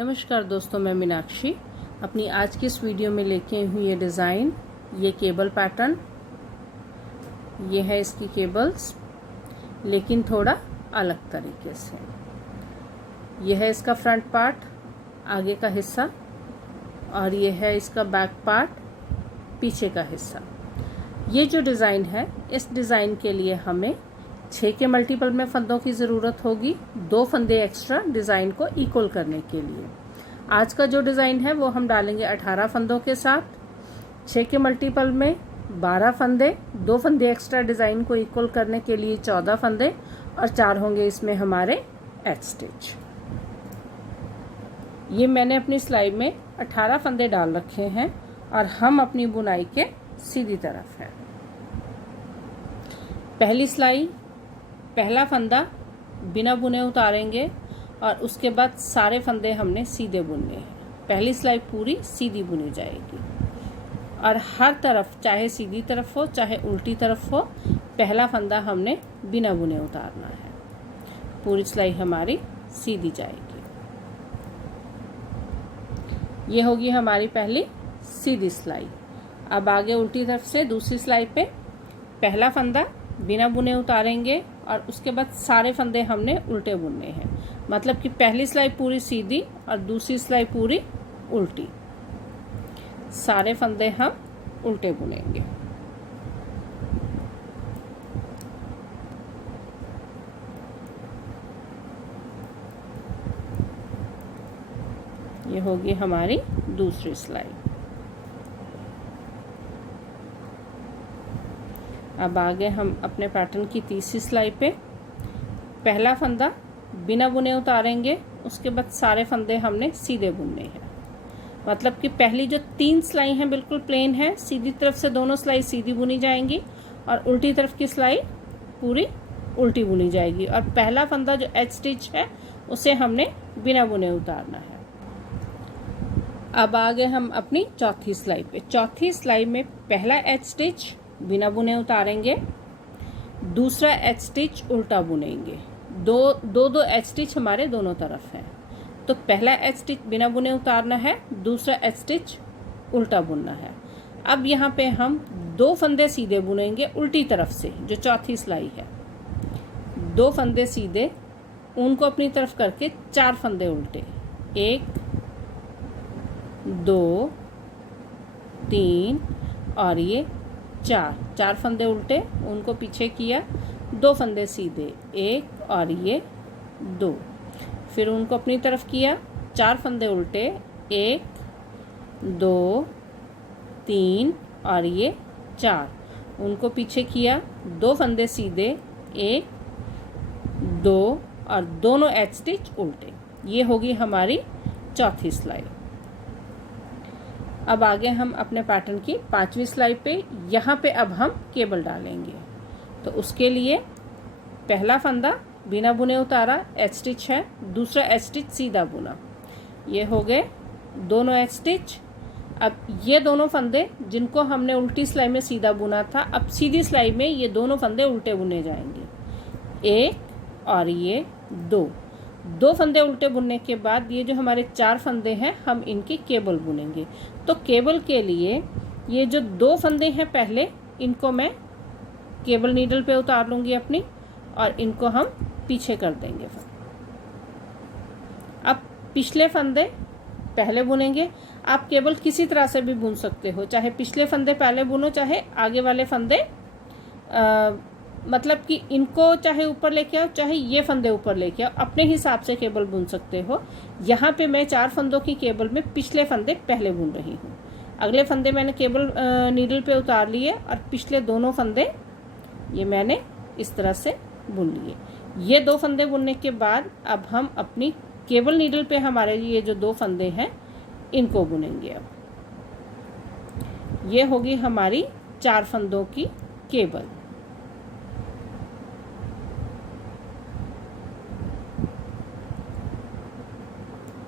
नमस्कार दोस्तों, मैं मीनाक्षी अपनी आज की इस वीडियो में लेके आई हूँ ये डिज़ाइन, ये केबल पैटर्न। ये है इसकी केबल्स, लेकिन थोड़ा अलग तरीके से। ये है इसका फ्रंट पार्ट, आगे का हिस्सा, और ये है इसका बैक पार्ट, पीछे का हिस्सा। ये जो डिज़ाइन है, इस डिज़ाइन के लिए हमें 6 के मल्टीपल में फंदों की ज़रूरत होगी, 2 फंदे एक्स्ट्रा डिज़ाइन को इक्वल करने के लिए। आज का जो डिज़ाइन है वो हम डालेंगे 18 फंदों के साथ, 6 के मल्टीपल में 12 फंदे, 2 फंदे एक्स्ट्रा डिज़ाइन को इक्वल करने के लिए 14 फंदे, और 4 होंगे इसमें हमारे एच स्टिच। ये मैंने अपनी सिलाई में 18 फंदे डाल रखे हैं और हम अपनी बुनाई के सीधी तरफ हैं। पहली सिलाई, पहला फंदा बिना बुने उतारेंगे और उसके बाद सारे फंदे हमने सीधे बुनने हैं। पहली सिलाई पूरी सीधी बुनी जाएगी और हर तरफ, चाहे सीधी तरफ हो चाहे उल्टी तरफ हो, पहला फंदा हमने बिना बुने उतारना है। पूरी सिलाई हमारी सीधी जाएगी। ये होगी हमारी पहली सीधी सिलाई। अब आगे उल्टी तरफ से दूसरी सिलाई पे पहला फंदा बिना बुने उतारेंगे और उसके बाद सारे फंदे हमने उल्टे बुनने हैं। मतलब कि पहली सिलाई पूरी सीधी और दूसरी सिलाई पूरी उल्टी। सारे फंदे हम उल्टे बुनेंगे। ये होगी हमारी दूसरी सिलाई। अब आगे हम अपने पैटर्न की तीसरी सिलाई पे पहला फंदा बिना बुने उतारेंगे, उसके बाद सारे फंदे हमने सीधे बुनने हैं। मतलब कि पहली जो 3 सिलाई हैं बिल्कुल प्लेन है, सीधी तरफ से दोनों सिलाई सीधी बुनी जाएंगी और उल्टी तरफ की सिलाई पूरी उल्टी बुनी जाएगी। और पहला फंदा जो एच स्टिच है उसे हमने बिना बुने उतारना है। अब आगे हम अपनी चौथी सिलाई पे, चौथी सिलाई में पहला एच स्टिच बिना बुने उतारेंगे, दूसरा एच स्टिच उल्टा बुनेंगे। दो एच स्टिच हमारे दोनों तरफ हैं, तो पहला एच स्टिच बिना बुने उतारना है, दूसरा एच स्टिच उल्टा बुनना है। अब यहाँ पे हम 2 फंदे सीधे बुनेंगे उल्टी तरफ से, जो चौथी सिलाई है। 2 फंदे सीधे, उनको अपनी तरफ करके 4 फंदे उल्टे, 1 2 3 और ये 4 फंदे उल्टे, उनको पीछे किया, 2 फंदे सीधे, 1 और ये 2, फिर उनको अपनी तरफ किया, 4 फंदे उल्टे, 1 2 3 और ये 4, उनको पीछे किया, 2 फंदे सीधे, 1 2 और दोनों एच स्टिच उल्टे। ये होगी हमारी चौथी सिलाई। अब आगे हम अपने पैटर्न की 5वीं सिलाई पे, यहाँ पे अब हम केबल डालेंगे। तो उसके लिए पहला फंदा बिना बुने उतारा, एच स्टिच है, दूसरा एच स्टिच सीधा बुना। ये हो गए दोनों एच स्टिच। अब ये दोनों फंदे जिनको हमने उल्टी सिलाई में सीधा बुना था, अब सीधी सिलाई में ये दोनों फंदे उल्टे बुने जाएंगे। 1 और ये 2 फंदे उल्टे बुनने के बाद ये जो हमारे 4 फंदे हैं, हम इनकी केबल बुनेंगे। तो केबल के लिए ये जो 2 फंदे हैं पहले, इनको मैं केबल नीडल पे उतार लूँगी अपनी, और इनको हम पीछे कर देंगे। अब पिछले फंदे पहले बुनेंगे। आप केबल किसी तरह से भी बुन सकते हो, चाहे पिछले फंदे पहले बुनो, चाहे आगे वाले फंदे, मतलब कि इनको चाहे ऊपर लेके आओ, चाहे ये फंदे ऊपर लेके आओ, अपने हिसाब से केबल बुन सकते हो। यहाँ पे मैं 4 फंदों की केबल में पिछले फंदे पहले बुन रही हूँ। अगले फंदे मैंने केबल नीडल पे उतार लिए और पिछले दोनों फंदे ये मैंने इस तरह से बुन लिए। ये 2 फंदे बुनने के बाद अब हम अपनी केबल नीडल पे हमारे ये जो 2 फंदे हैं इनको बुनेंगे। अब ये होगी हमारी 4 फंदों की केबल।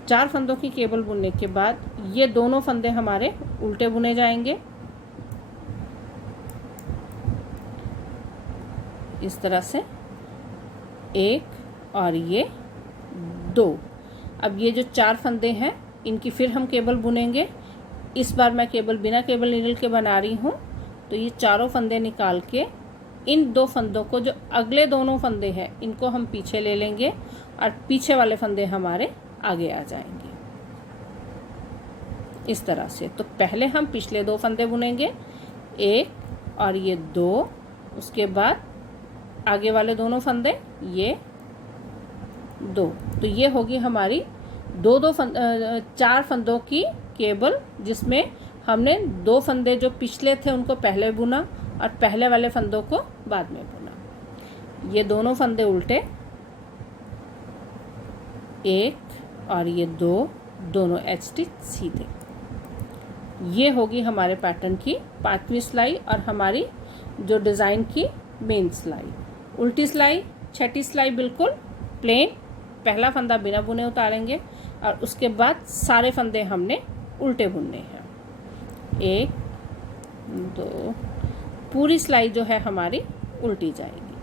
चार फंदों की केबल बुनने के बाद ये दोनों फंदे हमारे उल्टे बुने जाएंगे इस तरह से, 1 और ये 2। अब ये जो 4 फंदे हैं इनकी फिर हम केबल बुनेंगे। इस बार मैं केबल बिना केबल नीडल के बना रही हूँ। तो ये चारों फंदे निकाल के इन 2 फंदों को, जो अगले दोनों फंदे हैं, इनको हम पीछे ले लेंगे और पीछे वाले फंदे हमारे आगे आ जाएंगे इस तरह से। तो पहले हम पिछले 2 फंदे बुनेंगे, 1 और ये 2, उसके बाद आगे वाले दोनों फंदे ये 2। तो ये होगी हमारी 4 फंदों की केबल, जिसमें हमने 2 फंदे जो पिछले थे उनको पहले बुना और पहले वाले फंदों को बाद में बुना। ये दोनों फंदे उल्टे, 1 और ये 2, दोनों एच स्टिच सीधे। ये होगी हमारे पैटर्न की 5वीं सिलाई और हमारी जो डिज़ाइन की मेन सिलाई। उल्टी सिलाई, 6ठी सिलाई बिल्कुल प्लेन, पहला फंदा बिना बुने उतारेंगे और उसके बाद सारे फंदे हमने उल्टे बुनने हैं। 1 2, पूरी सिलाई जो है हमारी उल्टी जाएगी।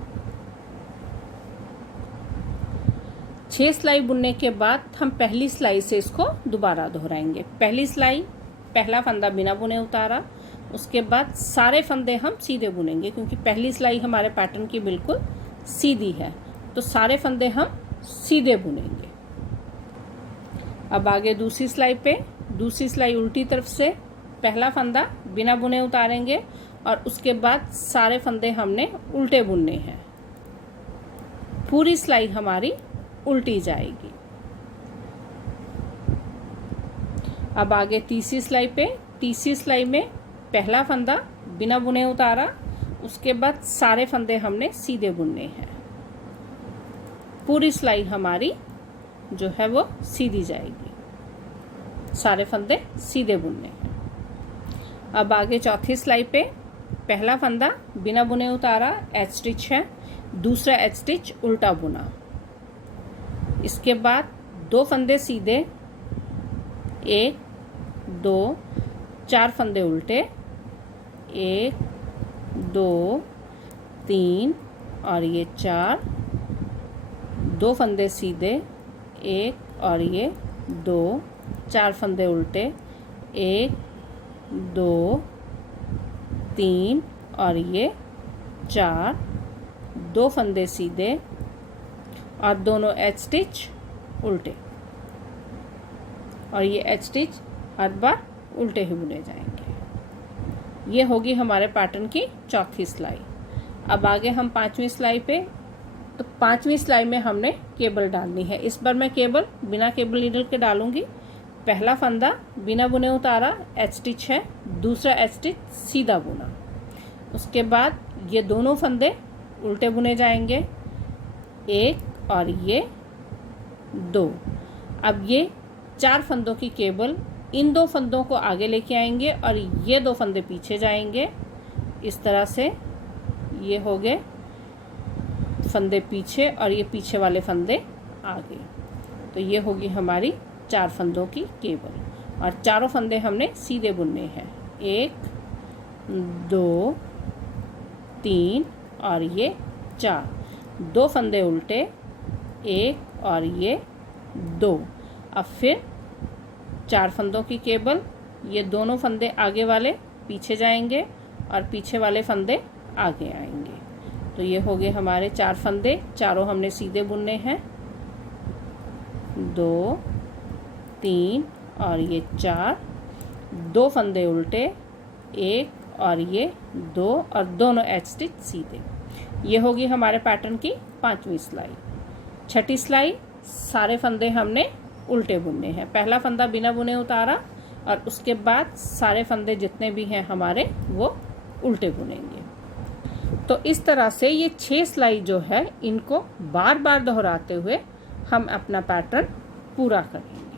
6 सिलाई बुनने के बाद हम पहली सिलाई से इसको दोबारा दोहराएंगे। पहली सिलाई, पहला फंदा बिना बुने उतारा, उसके बाद सारे फंदे हम सीधे बुनेंगे, क्योंकि पहली सिलाई हमारे पैटर्न की बिल्कुल सीधी है, तो सारे फंदे हम सीधे बुनेंगे। अब आगे दूसरी सिलाई पे, दूसरी सिलाई उल्टी तरफ से पहला फंदा बिना बुने उतारेंगे और उसके बाद सारे फंदे हमने उल्टे बुनने हैं। पूरी सिलाई हमारी उल्टी जाएगी। अब आगे तीसरी सिलाई पे, तीसरी सिलाई में पहला फंदा बिना बुने उतारा, उसके बाद सारे फंदे हमने सीधे बुनने हैं। पूरी सिलाई हमारी जो है वो सीधी जाएगी, सारे फंदे सीधे बुनने हैं। अब आगे चौथी सिलाई पे पहला फंदा बिना बुने उतारा, एच स्टिच है, दूसरा एच स्टिच उल्टा बुना, इसके बाद 2 फंदे सीधे, 1 2, 4 फंदे उल्टे, 1 2 3 और ये 4, 2 फंदे सीधे, 1 और ये 2, 4 फंदे उल्टे, 1 2 3 और ये 4, 2 फंदे सीधे और दोनों एच स्टिच उल्टे, और ये एच स्टिच हर बार उल्टे ही बुने जाएंगे। ये होगी हमारे पैटर्न की चौथी सिलाई। अब आगे हम 5वीं सिलाई पे, तो 5वीं सिलाई में हमने केबल डालनी है। इस बार मैं केबल बिना केबल नीडल के डालूंगी। पहला फंदा बिना बुने उतारा, एच स्टिच है, दूसरा एच स्टिच सीधा बुना, उसके बाद ये दोनों फंदे उल्टे बुने जाएंगे, 1 और ये 2। अब ये 4 फंदों की केबल, इन 2 फंदों को आगे लेके आएंगे और ये 2 फंदे पीछे जाएंगे। इस तरह से ये हो गए फंदे पीछे और ये पीछे वाले फंदे आगे। तो ये होगी हमारी 4 फंदों की केबल और चारों फंदे हमने सीधे बुनने हैं, 1 2 3 और ये 4, 2 फंदे उल्टे, 1 और ये 2। अब फिर 4 फंदों की केबल, ये दोनों फंदे आगे वाले पीछे जाएंगे और पीछे वाले फंदे आगे आएंगे। तो ये हो गए हमारे 4 फंदे, चारों हमने सीधे बुनने हैं, 2 3 और ये 4, 2 फंदे उल्टे, 1 और ये 2 और दोनों एच स्टिच सीधे। ये होगी हमारे पैटर्न की 5वीं सिलाई। 6ठी सिलाई, सारे फंदे हमने उल्टे बुनने हैं। पहला फंदा बिना बुने उतारा और उसके बाद सारे फंदे जितने भी हैं हमारे वो उल्टे बुनेंगे। तो इस तरह से ये 6 सिलाई जो है इनको बार बार दोहराते हुए हम अपना पैटर्न पूरा करेंगे।